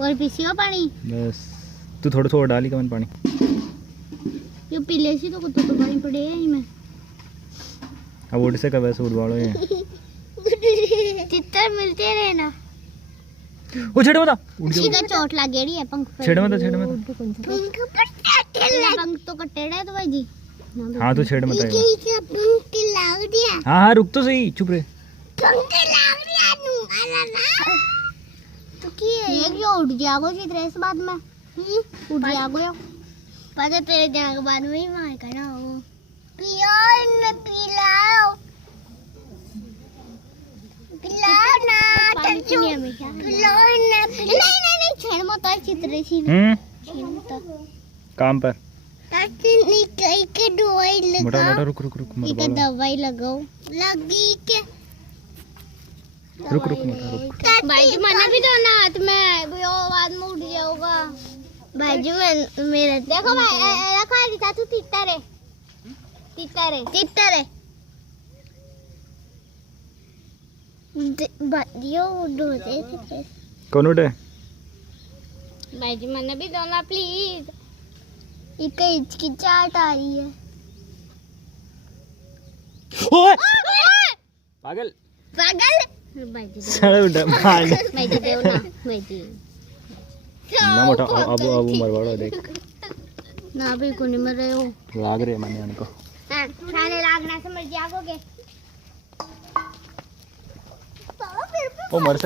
और पीसी पानी बस तू थोड़ा थोड़ा डाली कमन पानी ये पीले सी तो कुत्ते तो पानी पड़े ही में अब उड़ से कब ऐसे उड़वाड़ो ये चित्तर मिलते रहे ना ओ छेड़ मत उड़ सीधा गया चोट लागेड़ी है पंख पे छेड़ मत पंख तो कटेड़ा है तो भाई जी हाँ तो छेड़ मत आएगा पंख लाग दिया हाँ हाँ रुक तो सही चुप रहे पंख लाग दिया तो की ये जो उठ जागो चित्र इस बात में उठ जागो पता तेरे जाने के बाद में ही मार करना वो पियो न पिलाओ पिलाओ ना तंजू पिलाओ ना नहीं छेड़ मत आई चित्र सी छेड़ मत काम पर ताकि नहीं के दवाई मोटा लगाओ मोटा रुक रुक रुक मत के बोलो दवाई लगाओ लगी के रुक रुक मोटा रुक भाई जी मना भी दो ना हाथ में वो बाद में उठ जाओगा भाई जी मैं मेरे देखो भाई रखा रिता तू तीता रे भाइयों दो दे कौन उठे भाई जी मना भी दो ना प्लीज एक हिचकी चाट आ रही है ओए पागल भाई जी साले उठा मार भाई जी देव ना भाई जी ना मोटा अब मरवाड़ो देख ना भी को नहीं मर रहे हो लाग रहे माने आने को खाने लागना से मर जाओगे ओ मर से